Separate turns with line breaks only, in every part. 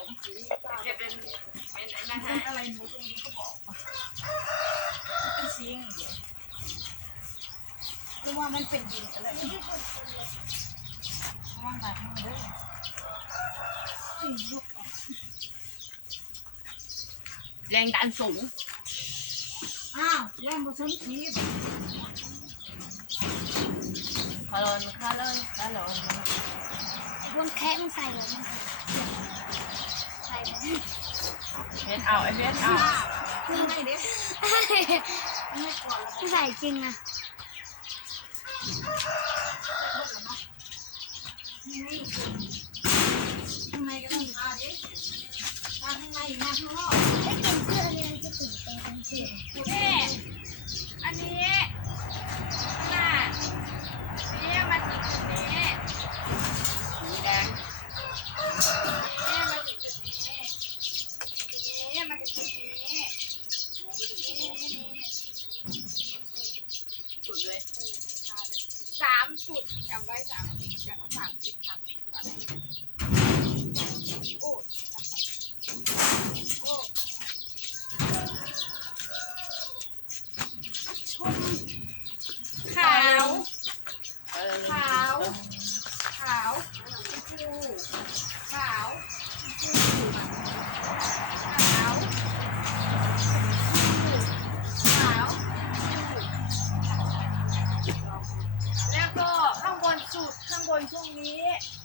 เป็นอะไรหนูตรงนี้เขาบอกว่าเป็นซิงหรือว่ามันเป็นดินอะไรว่างแบบนี้เลย
แรงดันสูง
อ้าวแรงผสมชีส
คาร์ลอน
บนแค่มันใส่เลยใส่
เพชรเอาไอ้เพชรเอา
คือไงเด็ก
ไม่ใส่จริงอ่ะ
ข้างในก็ต้องทาดิทาข้างในมาข้างนอก
ไม่กินเพื่อนเลยจะตื่นเต้นทั้งคืน
นี่อันนี้น่ะนี่มาถึงจุดนี้สีแดงนี่มาถึงจุดนี้นี่มาถึงจุดนี้จุดเลย3 จุดจำไว้3 จุดอย่างละ30 อะไรโอ้จำไว้โอ้ขาวขาวขาวชมพูขาวชมพูขาวขาวแล้วก็ข้างบนสุดข้างบนช่วงนี้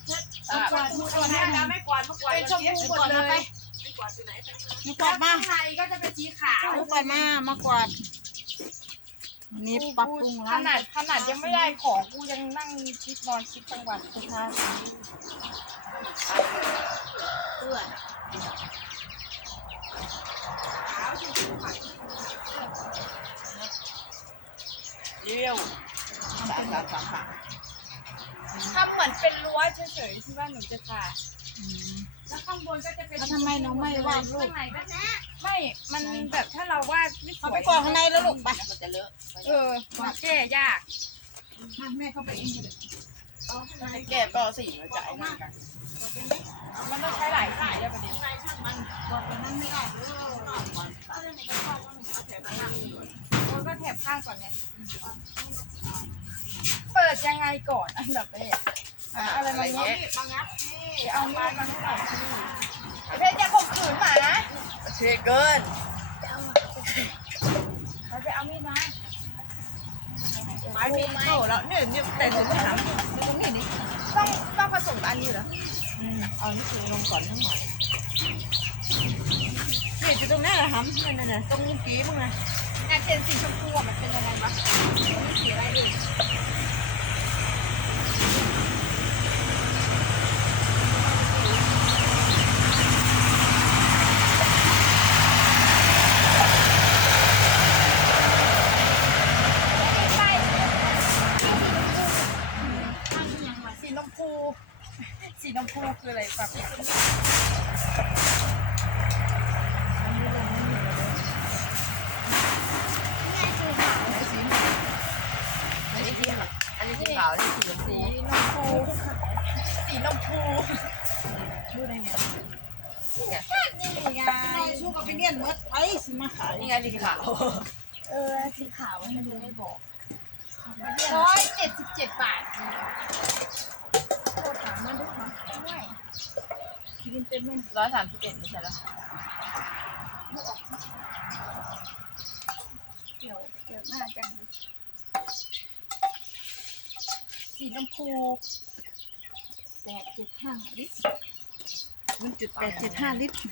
ไม่กวาดเป็นชมพูหมดเลยไม่กวาดไปไหน
มากวาดมา
ข้างในก็จะเป็นสีขาว
มากวาดมากวาดนี่ปรับปรุงร้าน
ขนาดยังไม่ได้ของกูยังนั่งคิดนอนคิดทั้งวันทุกท่าเพื่อนเรียวสามทำเหมือนเป็นรั้วเฉยๆที่ว่าหนูจะทาแล้วข้างบนก็จะเป็น
ทำไมน้องไม่วาดรูป
ข้างในก็ไม่มันแบบถ้าเราวาดไม่สวย
เอาไปกวาดข้างในแล้วลูกไป
มันจะเลอะมันแก้ยาก
แม่เข้าไปเอง
แก้ก็สีมาจ่ายนั่นกันมันต้องใช้หลายสายเลยประเด็น
มันกวาดนั้นไม่ได้
ก็แถบข้างก่อนเนี่ยเปิดยังไงก่อนอันดับแรกอะไรมาเงี้ยเอาไม้มาให้หน่อยเพชรจะข่มขืนหมาเทเกินเราจะเอามีดมาไม้มีโตแล้วเนี่ยแต่ถึงถามตรงนี้ดิต้องผสมอันนี้เหรอเอานี่คือลงก่อนทั้งหมดเนี่ยจะตรงนี้เหรอครับนั่นตรงกี้มึงไงงานเทียนสีชมพูมันเป็นยังไงวะนี่สีอะไรดิสีน้ำพูคืออะไรแบบนี้อันนี้สีขาวนี่สีชมพูสีน้ำพูดูอะไรเนี่ยนี่ไง
สู้กับไปเรียนเมื่อไปสิมาขาย
นี่ไงสีขาว
สีขาวมันดูไม่บอก
177 บาท
ถามมันด้วยค่ะไม่กินเต็มเลย
131ไม่ใช่หรอ
เดี๋ยวหน้าจัง
สีน้ำพู
875 ลิตร1.875 ลิตร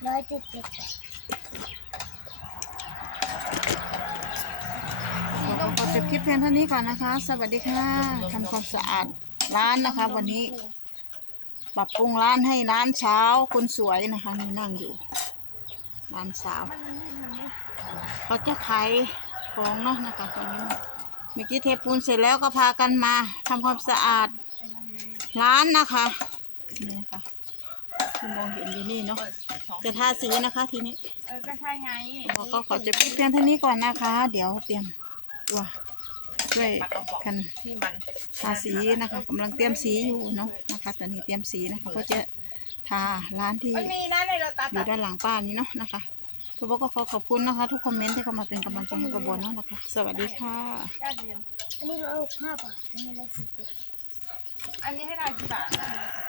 ขอจบคลิปเพียงเท่านี้ก่อนนะคะสวัสดีค่ะทำความสะอาดร้านนะคะวันนี้ปรับปรุงร้านให้ร้านเช้าคนสวยนะคะนี่นั่งอยู่ร้านสาวเขาจะขายของเนาะนะคะตอนนี้เมื่อกี้เทปูนเสร็จแล้วก็พากันมาทำความสะอาดร้านนะคะนี่นะคะที่มองเห็นอยู่นี่เนาะจะทาสีนะคะทีนี้
ก็ใช่ไง
ก็ขอจบคลิปเพียงเท่านี้ก่อนนะคะเดี๋ยวเตรียมตัวช่วยกันทาสีนะคะกำลังเตรียมสีอยู่เนาะนะคะตอนนี้เตรียมสีนะคะก็จะทาร้านที่อยู่ด้านหลังป้านี้เนาะนะคะป้าบัวก็ขอขอบคุณนะคะ ทุกคอมเมนต์ที่เข้ามาเป็นกำลังใจให้ป้าบัวเนาะนะคะ สวัสดีค่ะ
ย่าเรียน
อันนี้165 บาทอันนี้117
อันนี้ให้เรากี่บาท